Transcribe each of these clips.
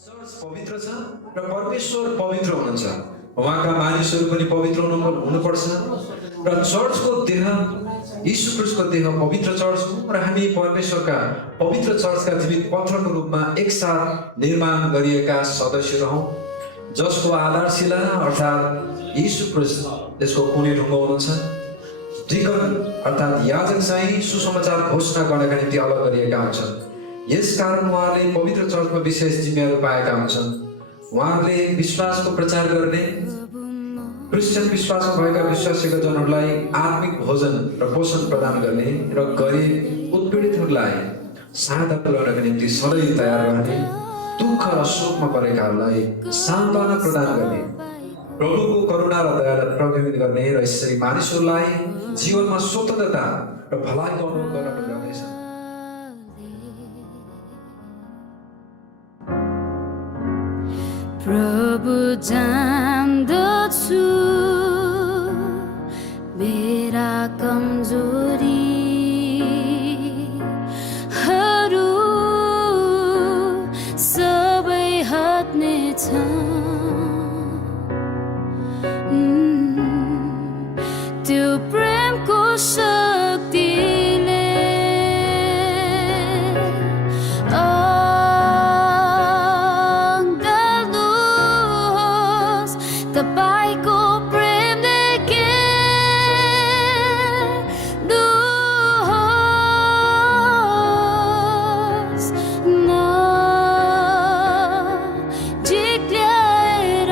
Church पवित्र छ र परमेश्वर पवित्र हुनुहुन्छ। उहाँका मानिसहरू पनि पवित्र हुनुपर्छ र चर्चको देह यीशु ख्रीष्टको देह पवित्र चर्च हो र हामी परमेश्वरका पवित्र चर्चका जीवित पत्रको रूपमा एकसाथ निर्माण गरिएका सदस्यहरू हौँ, जसको आधारशिला अर्थात् यीशु ख्रीष्ट त्यसको कुनै ढुङ्गा हुनुहुन्छ। डिकन अर्थात् याजक चाहिँ सुसमाचार घोषणा गर्नका निम्ति अलग गरिएका हुन्छन्। यसकारण उहाँले पवित्र चर्चमा विशेष जिम्मेवारी पाएका हुन्छन्। उहाँहरूले विश्वासको प्रचार गर्ने, क्रिस्चियन विश्वासमा भएका विश्वासीका जनहरूलाई आत्मिक भोजन र पोषण प्रदान गर्ने र गरिब उत्पीडितहरूलाई सहायता पुर्याउनका निम्ति सधैँ तयार रहने, दुःख र शोकमा परेकाहरूलाई सान्त्वना प्रदान गर्ने, प्रभुको करुणा र दयालाई प्रभावित गर्ने र यसरी मानिसहरूलाई जीवनमा स्वतन्त्रता र भलाइको अनुभव गर्न पुर्याउनेछन्। प्रभु जान्दछु मेरा कमजोरीहरू सबै हट्नेछन्। त्यो प्रेमको शक्तिले तपाईको प्रेमले घेर्नुहोस्, नजिक ल्याएर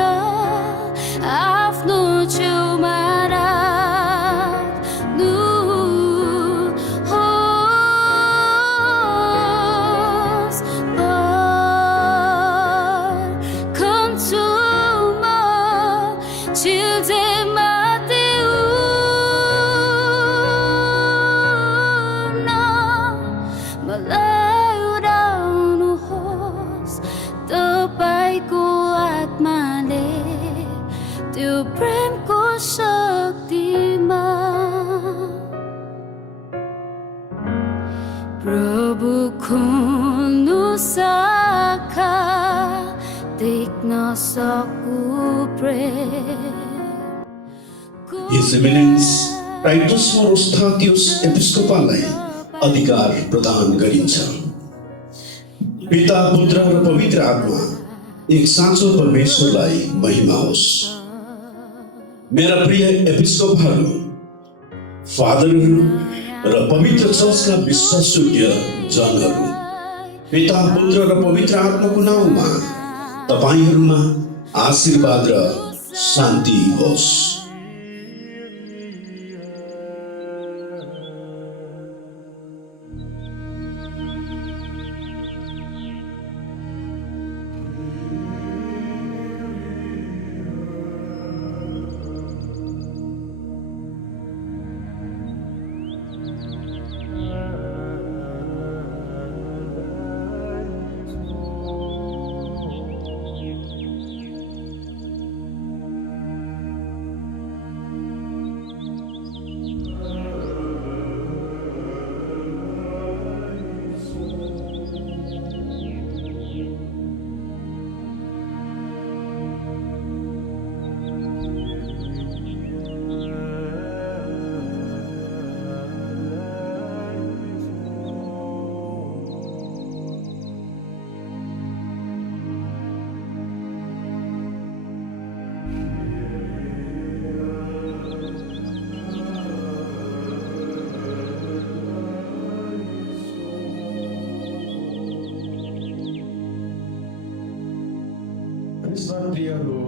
आफ्नो छेउमा राख्नुहोस्। पर्खन्छु चिल्जेमा मलाई उडाउनुहोस् तपाईको आत्माले त्यो प्रेमको शक्तिमा। प्रभु खोल्नुहोस् आँखा देख्न सकु प्रेम। His Eminence Titus Eustatius एपिस्कोपालाई अधिकार प्रदान गरिन्छ। पिता, पुत्र र पवित्र आत्मा एक साँचो परमेश्वरलाई महिमा होस्। मेरा प्रिय एपिस्कोपहरू, फादरहरू र पवित्र चर्चका विश्वासयोग्य जनहरू, पिता, पुत्र र पवित्र आत्माको नाउँमा तपाईहरूमा आशीर्वाद र शान्ति होस्। प्रियहरू,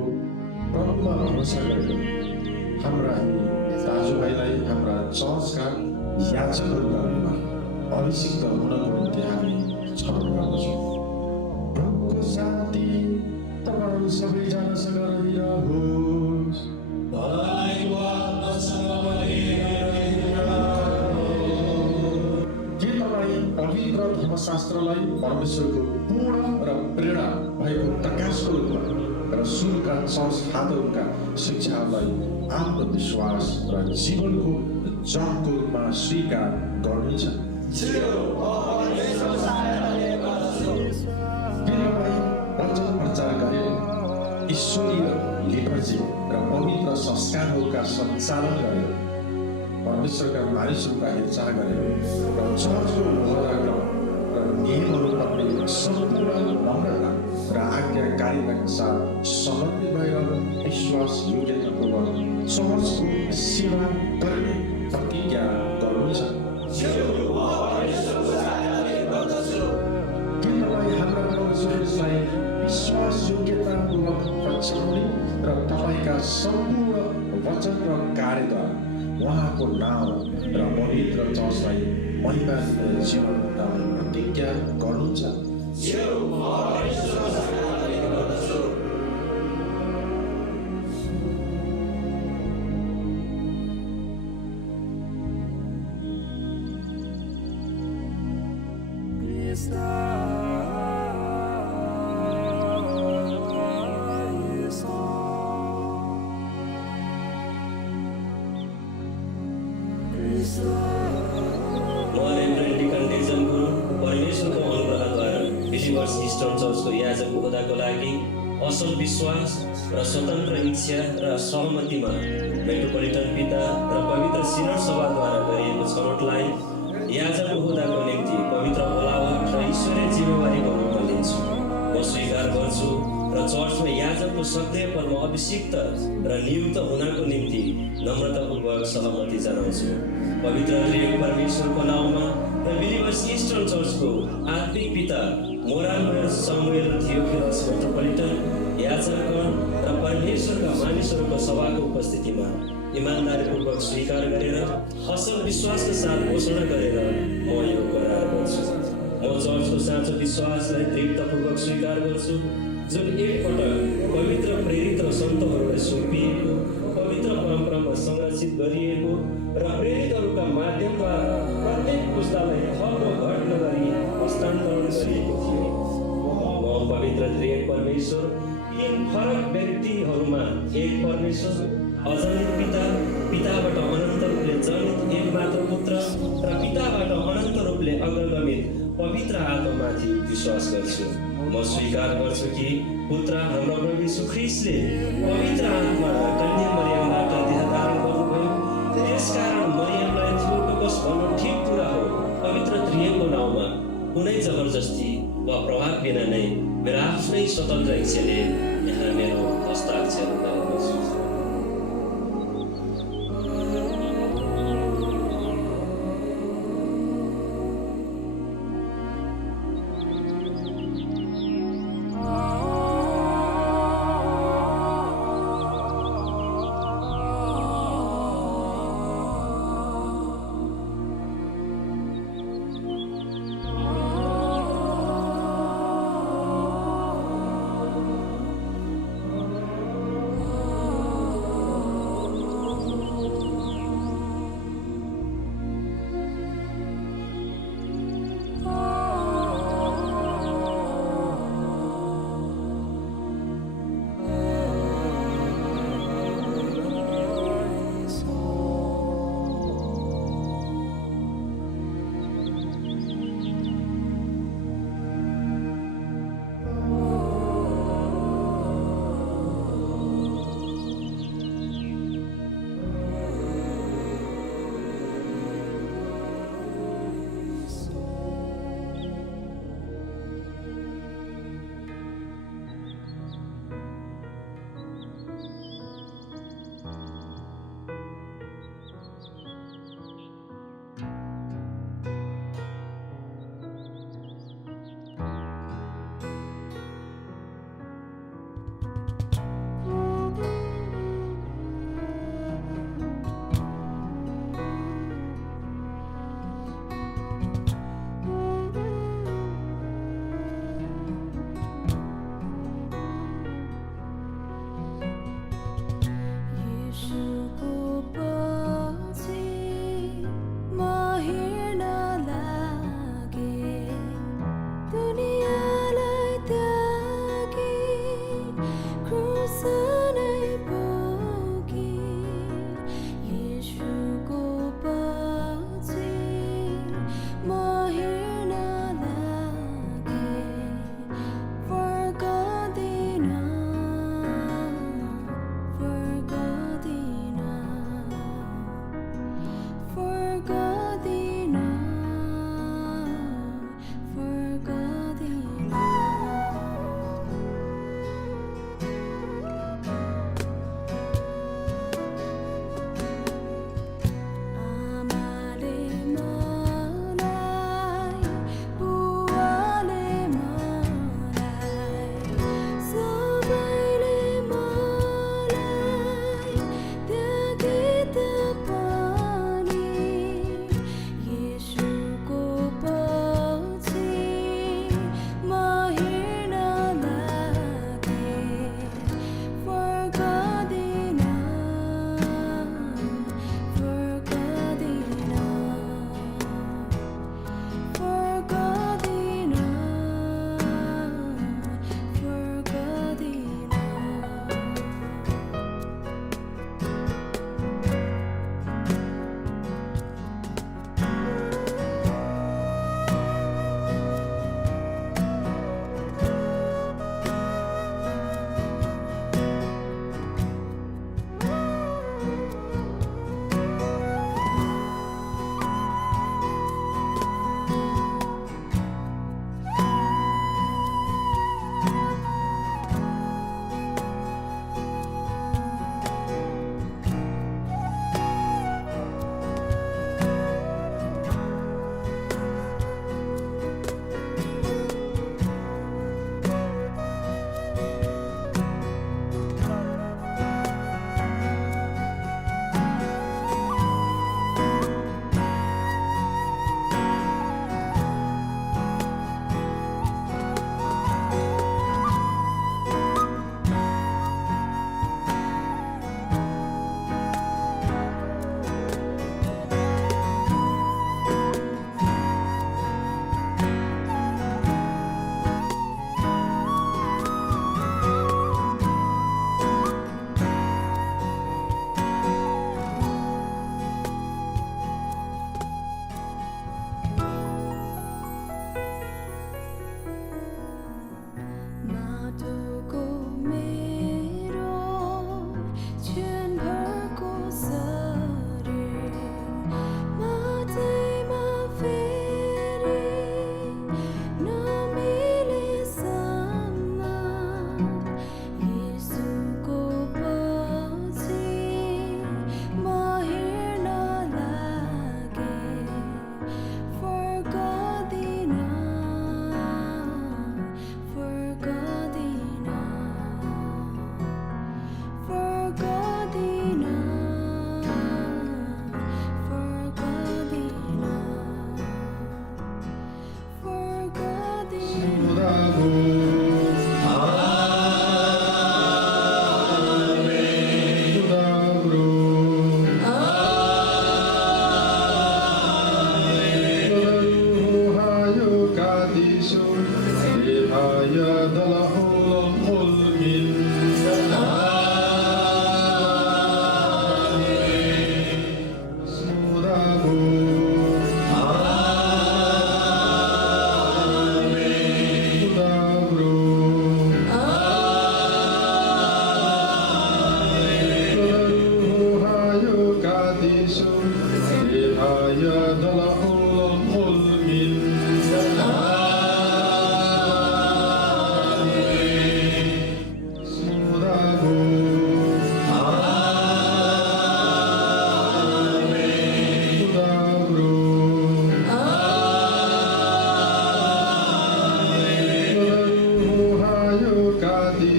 प्रभुमा भरोसा गरेर हाम्रा दाजुभाइलाई हाम्रा चर्चका याजकहरूका रूपमा अभिषिक्त हुनको निम्ति हामी छलफल गर्दछौँ। प्रभुको शान्ति तपाईहरू सबैजनासँग रहिरहोस्। के तपाईँ पवित्र धर्मशास्त्रलाई परमेश्वरको पूर्ण र प्रेरणा भएको प्रकाशको रूपमा र सुरुका चर्च फादरहरूका शिक्षाहरूलाई आत्मविश्वास र जीवनको जगको रूपमा स्वीकार गर्नुहुन्छ? वचन ईश्वरीय लिटर्जी र पवित्र संस्कारहरूका सञ्चालन गरेर परमेश्वरका मानिसहरूका हेरचाह गरेर र चर्चको मोहदाक्रम र नियमहरूप्रति सम्पूर्ण नम्रता र आज्ञाकारिताका साथ समर्पित भएर विश्वास योग्यतापूर्वक चर्चको सेवा गर्ने प्रतिज्ञा गर्नुहुन्छ। हाम्रा परमेश्वरलाई विश्वास योग्यतापूर्वक पछ्याउने र तपाईँका सम्पूर्ण वचन र कार्यद्वारा उहाँको नाम र पवित्र चर्चलाई महिमा दिने जीवन बिताउने प्रतिज्ञा गर्नुहुन्छ। परमेश्वरको अनुग्रहद्वारा बिलिभर्स इस्टर्न चर्चको याजकको हुँदाको लागि असल विश्वास र स्वतन्त्र इच्छा र सहमतिमा मेट्रोपोलिटन पिता र पवित्र सिनड सभाद्वारा गरिएको छनौटलाई याजकको हुँदाको निम्ति पवित्र बोलावट र ईश्वरीय जिम्मेवारीको रूपमा लिन्छु। म स्वीकार गर्छु र चर्चमा याजकको सक्रिय पदमा अभिषिक्त र नियुक्त हुनको निम्ति नम्रतापूर्वक सहमति जनाउँछु। पवित्र त्रिएक परमेश्वरको नाउँमा र बिलिभर्स इस्टर्न चर्चको आत्मिक पिता मोराल समुएल थियोफिलस मेट्रोपोलिटन याजकगण र परमेश्वरका मानिसहरूको सभाको उपस्थितिमा इमानदारीपूर्वक स्वीकार गरेर असल विश्वासका साथ घोषणा गरेर म यो करार गर्छु। म चर्चको साँचो विश्वासलाई दृढतापूर्वक स्वीकार गर्छु, जुन एकपटक पवित्र प्रेरित र सन्तहरूले सुम्पिएको, पवित्र परम्परामा संरक्षित गरिएको र प्रेरितहरूका माध्यमद्वारा प्रत्येक पुस्तालाई थप घट नगरी हस्तान्तरण गरिएको थियो। म पवित्र त्रिएक परमेश्वर तीन फरक व्यक्तिहरूमा एक परमेश्वर अजन्मित पिता, पिताबाट अनन्त रूपले जनित एक मात्र पुत्र र पिताबाट अनन्त रूपले अग्रगमित पवित्र आत्मामाथि विश्वास गर्छु। म स्वीकार गर्छु कि पुत्र हाम्रो प्रभु यीशु ख्रीष्टले पवित्र आत्मा कन्या मरियमबाट देह धारण गर्नुभयो। त्यसकारण मरियमलाई थियोटोकस भन्नु ठिक कुरा हो। पवित्र त्रिएकको नाउँमा कुनै जबरजस्ती वा प्रभाव बिना नै मेरो आफ्नै स्वतन्त्र इच्छाले यहाँ मेरो हस्ताक्षर गर्छु।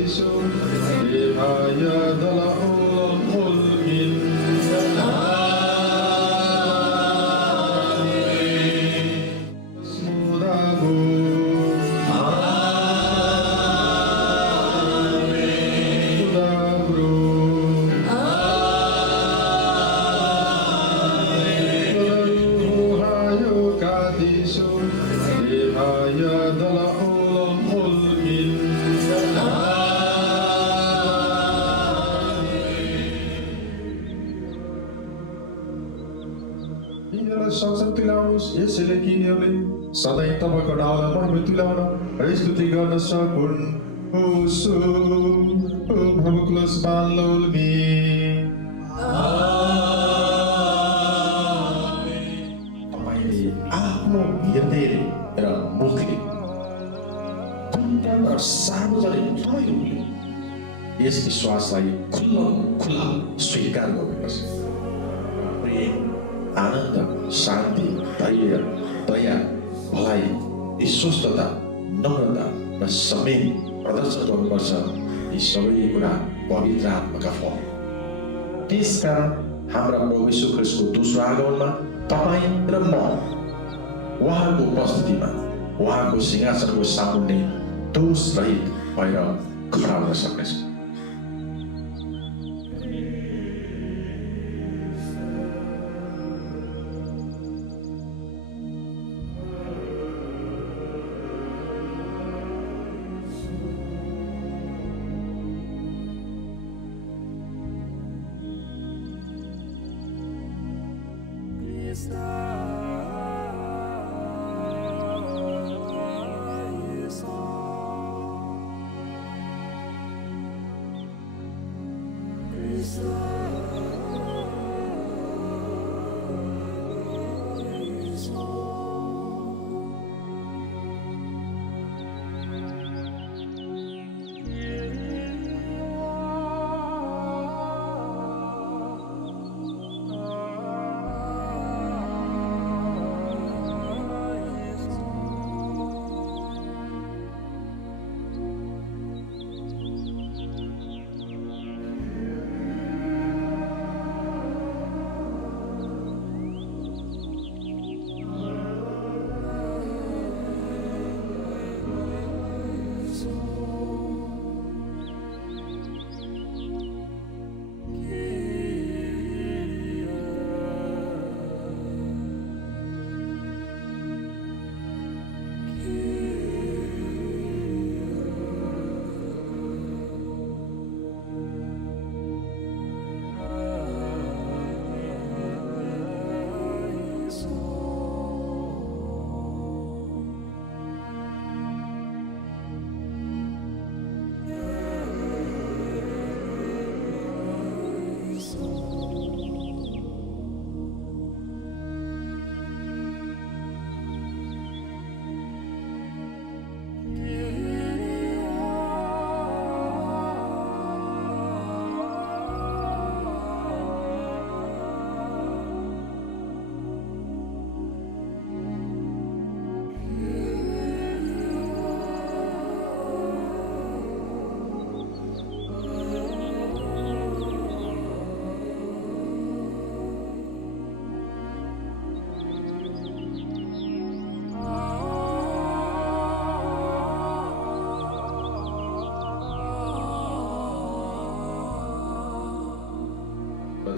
कादिसो देहाय दलाओल मुल्किन स्मुदागो Udabro Hayo Kadiso Devaya Dalaolam Mulkin यिनीहरूलाई सँगसँगै तुल्याउनुहोस् यसैले कि यिनीहरूले सधैँ तपाईँको नाउँलाई महिमा तुल्याउन र स्तुति गर्न सकुन् Osu Bhamuklos Balolmi तपाईँले आफ्नो हृदयले र मुखले र सार्वजनिक दुवै रूपले यस विश्वासलाई खुला स्वीकार गर्नुपर्छ। प्रेम, आनन्द, शान्ति, धैर्य, दया, भलाइ, विश्वस्तता, नम्रता र संयम प्रदर्शन गर्नुपर्छ। यी सबै कुरा पवित्र आत्माका फल। त्यसकारण हाम्रा प्रभु यीशु ख्रीष्टको दोस्रो आगमनमा तपाईँ र म उहाँको उपस्थितिमा उहाँको सिंहासनको सामुन्ने दोष रहित भएर खडा हुन सक्नेछ।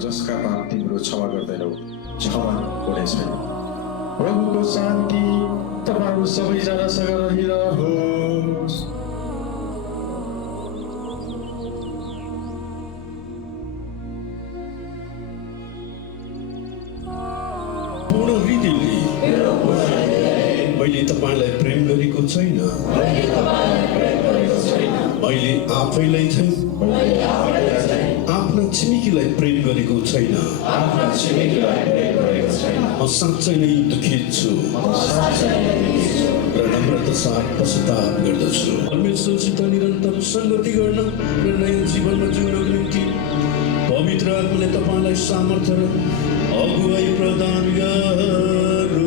जसका पाप तिम्रो क्षमा गर्दैनौ क्षमा हुने छैन। प्रभुको शान्ति तपाईहरु सबैजनासँग रहिरहोस्। पूर्ण हृदयले मैले तपाईलाई प्रेम गरेको छैन। मैले आफैलाई आफ्ना छिमेकीलाई प्रेम गरेको छैन। म साँच्चै नै दुखित छु र नम्रता साथ पश्चाताप गर्दछु। परमेश्वरसित निरन्तर संगति गर्न र नयाँ जीवनमा जिउनको निम्ति पवित्र आत्माले तपाईलाई सामर्थ्य र अगुवाई प्रदान गरोस्।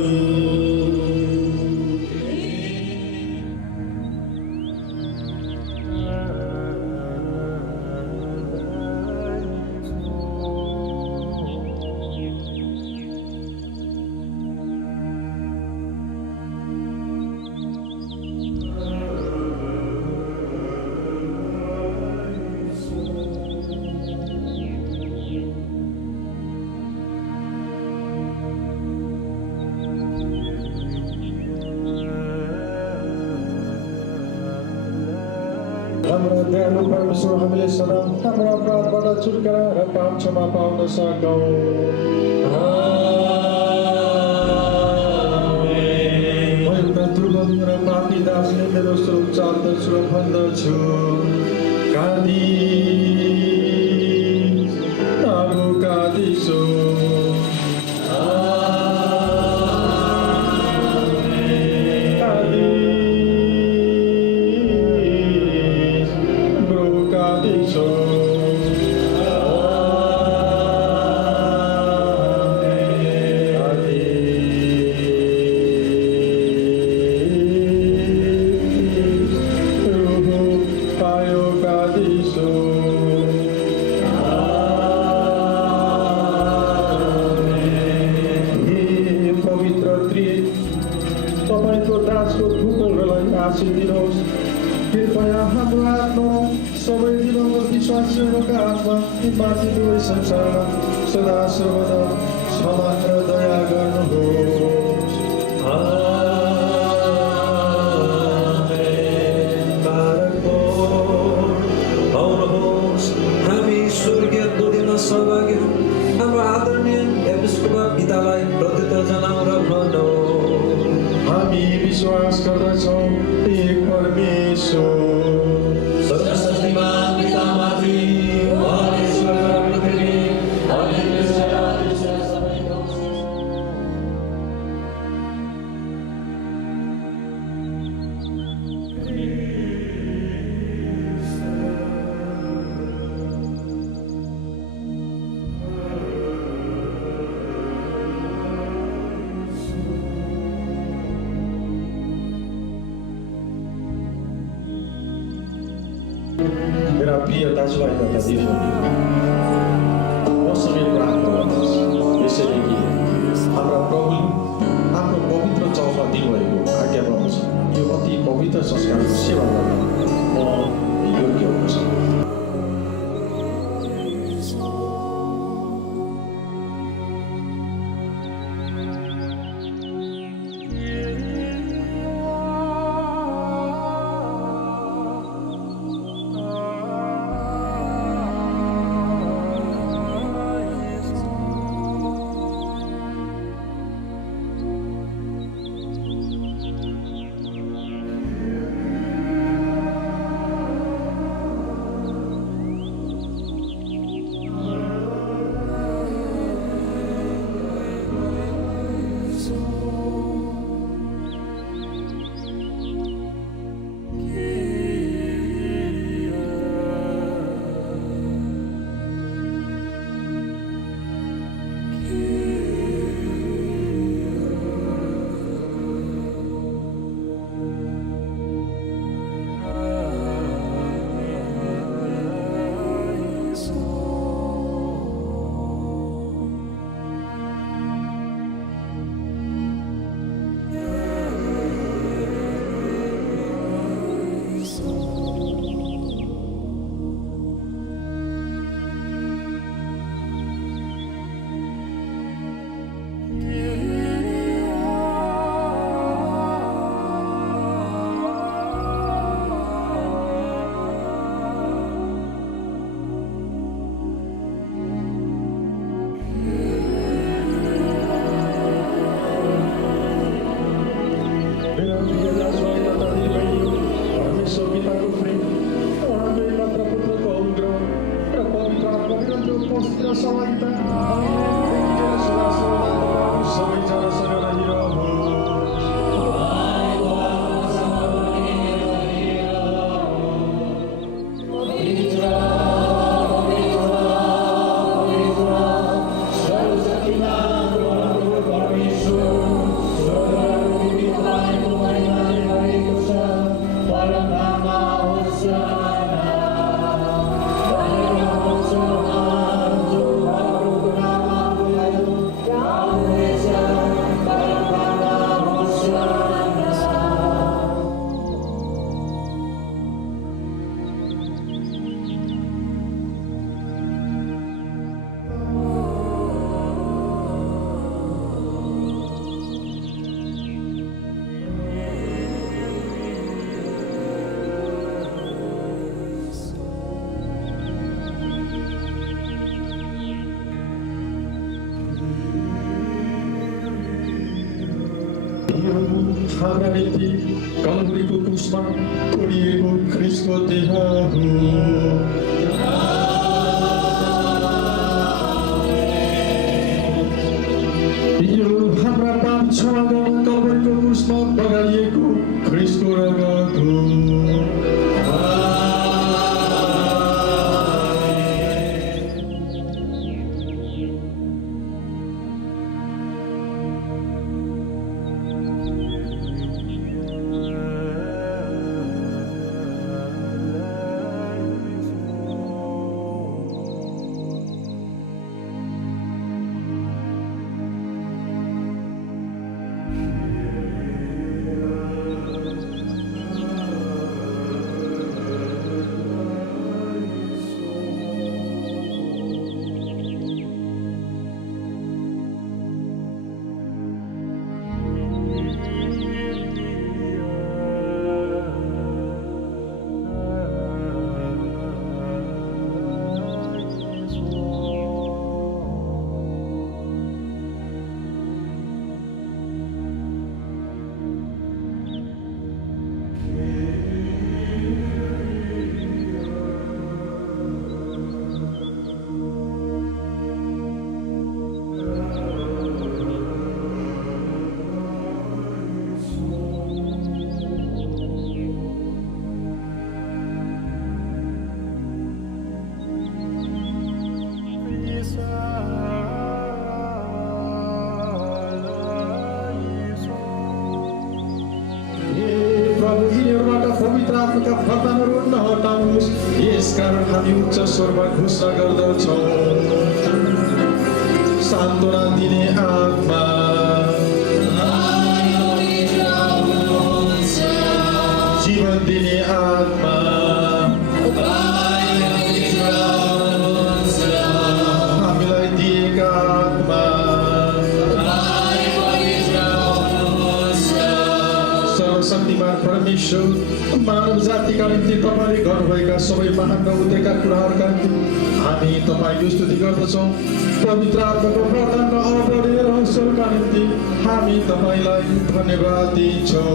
हाम्रो दयालु परमेश्वर, हामीले सदा हाम्रो अपराधबाट छुटकारा र पाप क्षमा पाउन सकौँ। म एउटा दुर्गम र पापी दासले मेरो स्वरूप चाल्दछु र भन्दछु, कादिस आगो कादिसो। तपाईँको दासको ठुकरलाई आशीष दिनुहोस्। कृपया हाम्रो आत्मा सबै दिनमा विश्वासीहरूका आत्मा माथि दुवै संसारमा सदा सर्वदा क्षमा र दया गर्नुहोस्। आउनुहोस्, हामी स्वर्गीय दुधीमा सहभागी हौँ। हाम्रो आदरणीय एपिस्कोपल पितालाई प्रत्युत्तर जनाउँ र भनौँ, हामी विश्वास गर्दछौँ एक परमेश्वर सर्वशक्तिमान पितामाथि उहाँले स्वर्ग र पृथ्वी अनि पृथ्वी सबैको मेरा प्रिय दाजुभाइ तथा दिदीबहिनी, मसँगै प्रार्थना गर्नुहोस्। यसैले कि हाम्रा प्रभुले आफ्नो पवित्र चौरमा दिनुभएको आज्ञा पाउँछ, यो अति पवित्र संस्कारको सेवा गर्न म योग्य हुन्छु। Hosanna, यो हाम्रा निम्ति कलवरीको क्रुसमा तोडिएको ख्रिस्टको देह यो हाम्रा पाप क्षमा गर्न कलवरीको क्रुसमा बगाइएको ख्रिस्टको रगत हो। वरदानहरू नहटाउनुहोस्, यसकारण हामी उच्च स्वरमा घोषणा गर्दछौँ। सान्त्वना दिने आत्मा, जीवन दिने आत्मा, हामीलाई दिएका आत्मा, सर्वशक्तिमान परमेश्वर, मानव जातिका निम्ति तपाईँले गर्नुभएका सबै महान र उद्धारका कुराहरूका निम्ति हामी तपाईँको स्तुति गर्दछौँ। पवित्र आत्माको वरदान र अवधि रहस्यका निम्ति हामी तपाईँलाई धन्यवाद दिन्छौँ।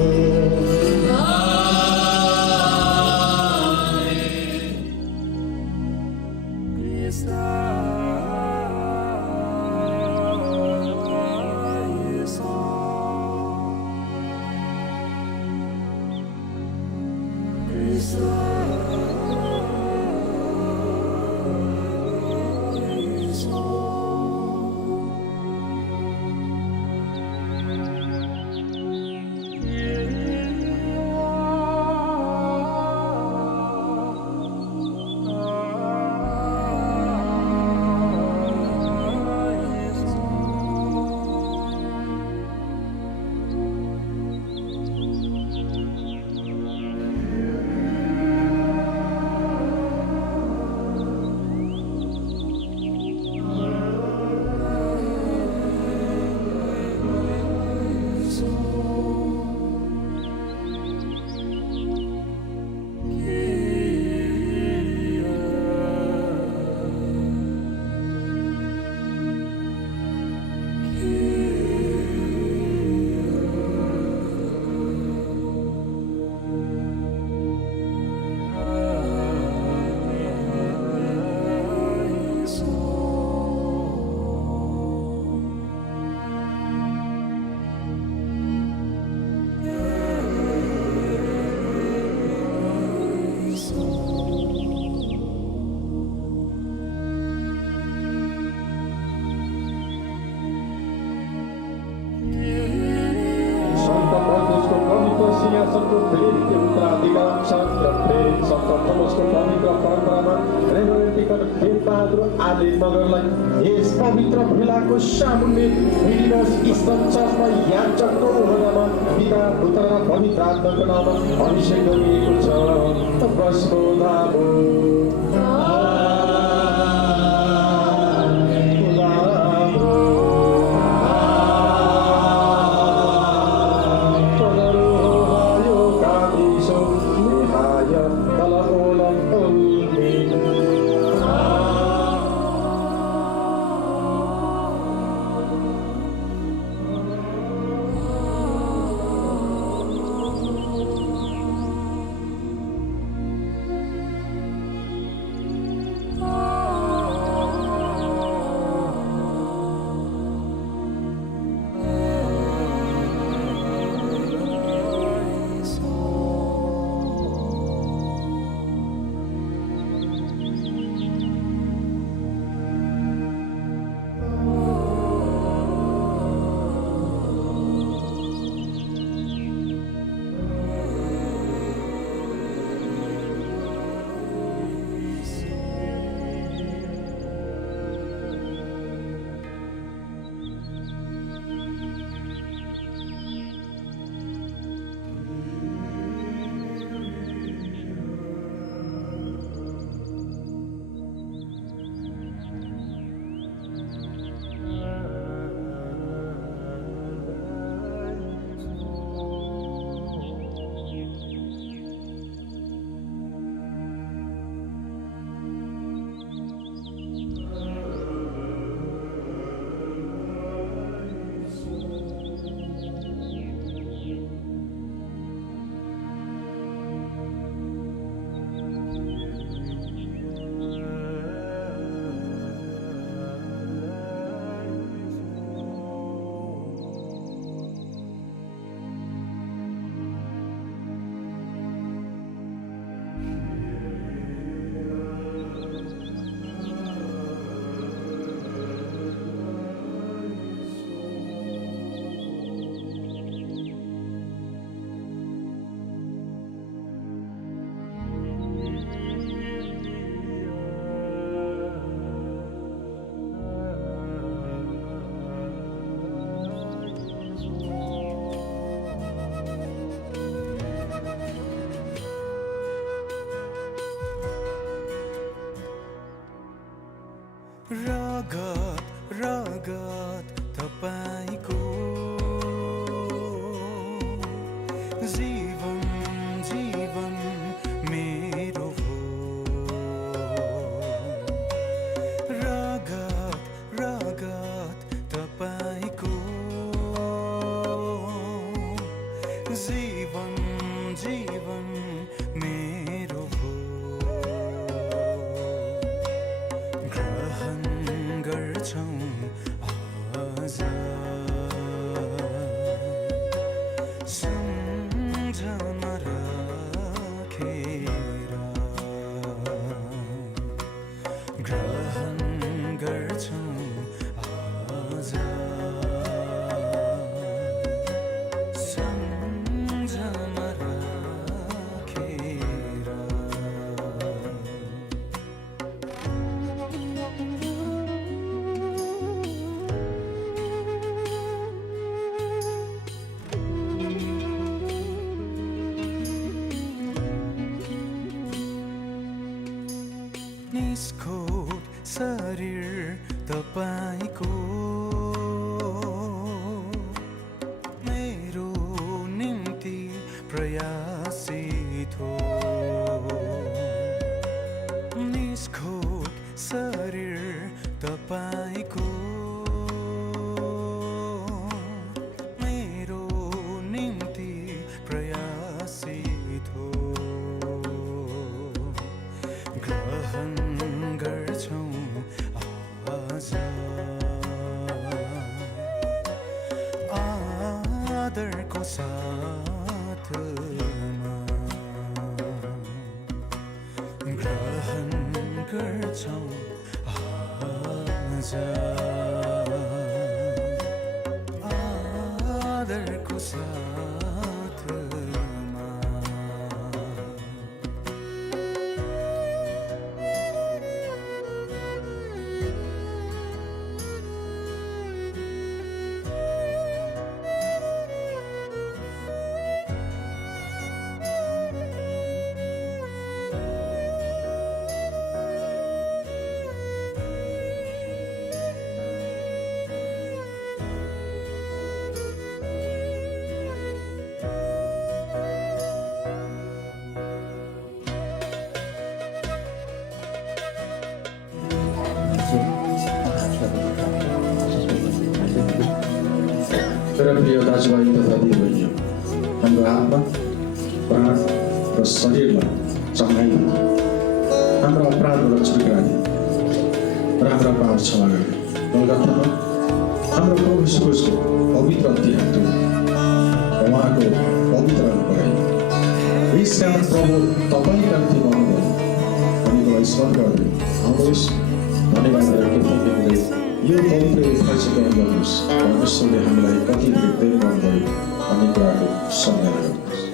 सिंहासनको प्रेरित उत्तराधिकार र प्रेरित सन्त थोमसको पवित्र परम्परामा रेभरेन्ड डिकन देवबहादुर आले नगरलाई यस पवित्र भेलाको सामुन्ने हिडिनस इस्टर्न चर्चमा याजकको ओहदामा पिता पुत्र र पवित्र आत्माको नाममा अभिषेक गरिएको छ। बसको धागो रगत रगत तपाईको जीवन जीवन मेरो हो रगत रगत तपाईको जीवन जीवन मेरो हो ग्रहण गर्छौं आज सम्झना राखेर ग्रहण गर्छौं आज सम्झना राखेर निस्खोट शरीर तपाईको मेरो निम्ति प्रयासित हो निस्खोट शरीर तपाईको मेरो निम्ति प्रयासित हो ग्रहण गर्छौं आज आदरको साथमा ग्रहण गर्छौं आज आदरको साथमा मेरा प्रिय दाजुभाइ तथा दिदीबहिनी हाम्रो आत्मा प्राण र शरीरमा चङ्गाई हाम्रो अपराधबाट छुटकाने र हाम्रा पाप क्षमा गर्ने गोलगथामा हाम्रो प्रभु यीशु ख्रीष्टको पवित्र तिहार उहाँको पवित्र पगाई यस कारण प्रभु तपाईँका निम्ति मर्नुभयो हामीलाई स्मरण गर्दै आउनुहोस् धन्यवाद राख्दै यो पवित्र फैसला गर्नुहोस् परमेश्वरले हामीलाई कति प्रेम गर्नुभयो भन्ने कुराको सम्झना गर्नुहोस्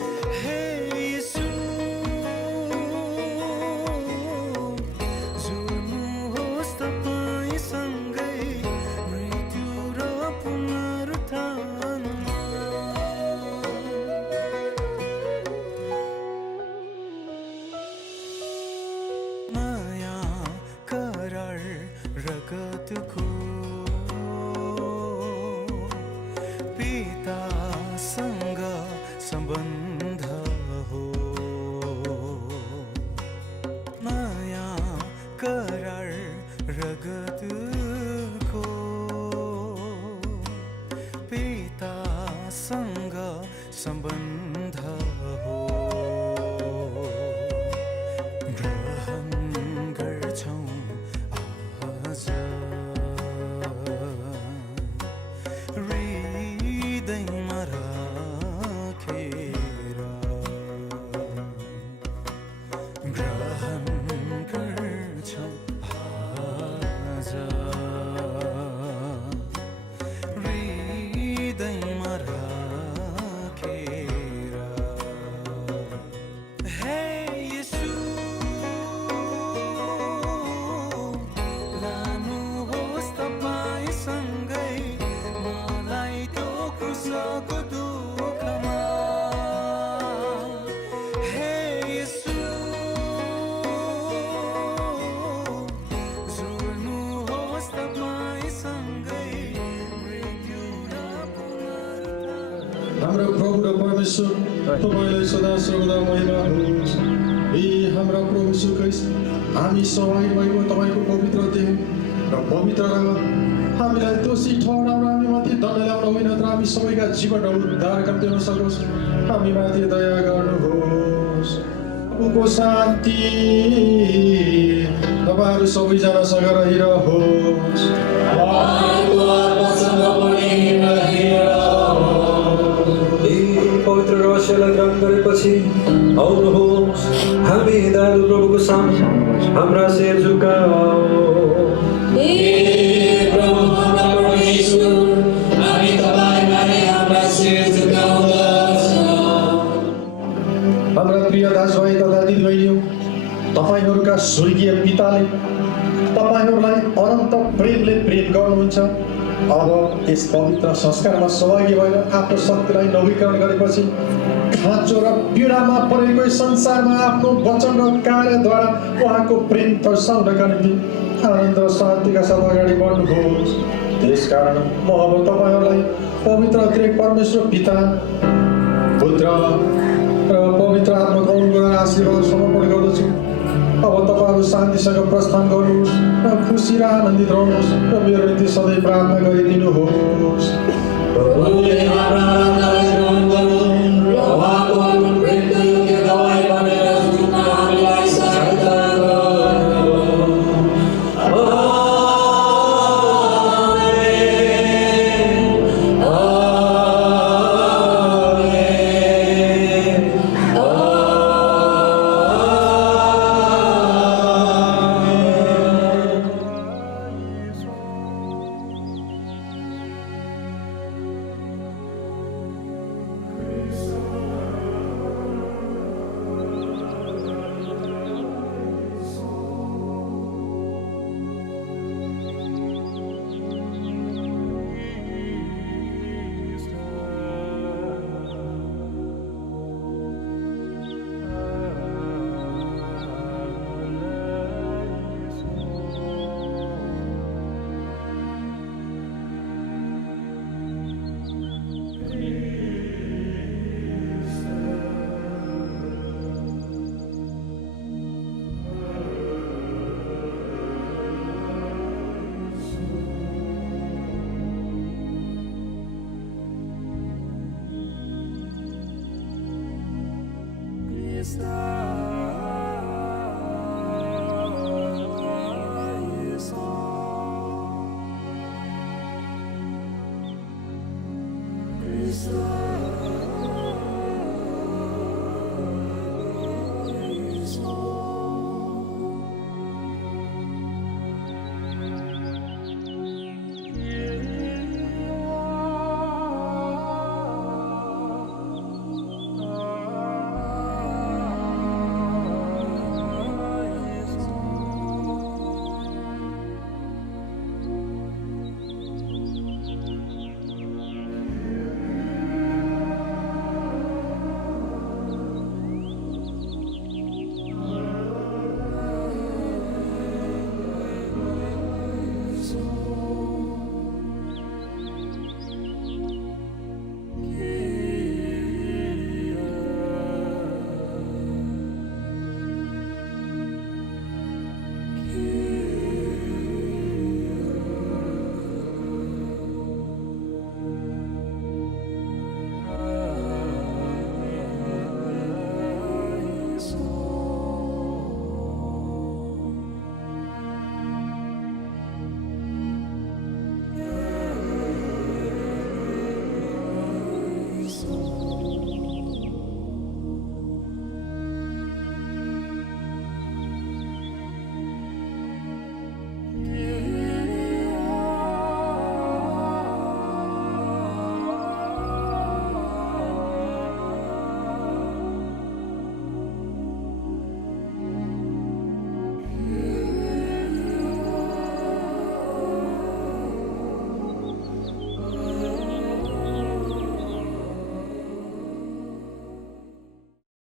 रगतको पितासँग सम्बन्ध हो नयाँ करार रगतको पितासँग सम्बन्ध हो ग्रहण गर्छौं आज हृदयमा राखेर ग्रहण गर्छौं आज हृदयमा राखेर हाम्रो प्रभु र परमेश्वर तपाईँलाई सदा सर्वदा महिमा होस्। हे हाम्रा प्रभु यीशु ख्रीष्ट, हामी सहभागी भएको तपाईँको पवित्र देह र पवित्र रगत हामीलाई दोषी ठहराउन, हामी माथि दण्ड ल्याउन होइन, तर हामी सबैका जीवन र उद्धार गर्दै हुन सकोस्। हामी माथि दया गर्नुहोस्। प्रभुको शान्ति तपाईँहरू सबैजनासँग रहिरहोस्। पवित्र रहस्यलाई ग्रहण गरेपछि आउनुहोस्, हामी दयालु प्रभुको सामु हाम्रा शिर झुकाऊ। हाम्रा प्रिय दाजुभाइ तथा दिदीबहिनीहरू, तपाईँहरूका स्वर्गीय पिताले तपाईँहरूलाई अनन्त प्रेमले प्रेम गर्नुहुन्छ। अब यस पवित्र संस्कारमा सहभागी भएर आफ्नो शक्तिलाई नवीकरण गरेपछि खाँचो र पीडामा परेको यस संसारमा आफ्नो वचन र कार्यद्वारा उहाँको प्रेम दर्शाउनका निम्ति आनन्द र शान्तिका साथ अगाडि बढ्नुहोस्। त्यसकारण म अब तपाईँहरूलाई पवित्र अतिरिक्त परमेश्वर पिता, पुत्र र पवित्र आत्माको अनुग्रह आशीर्वाद समर्पण गर्दछु। अब तपाईँहरू शान्तिसँग प्रस्थान गर्नुहोस् र खुसी र आनन्दित रहनुहोस् र मेरो निम्ति सधैँ प्रार्थना गरिदिनुहोस्।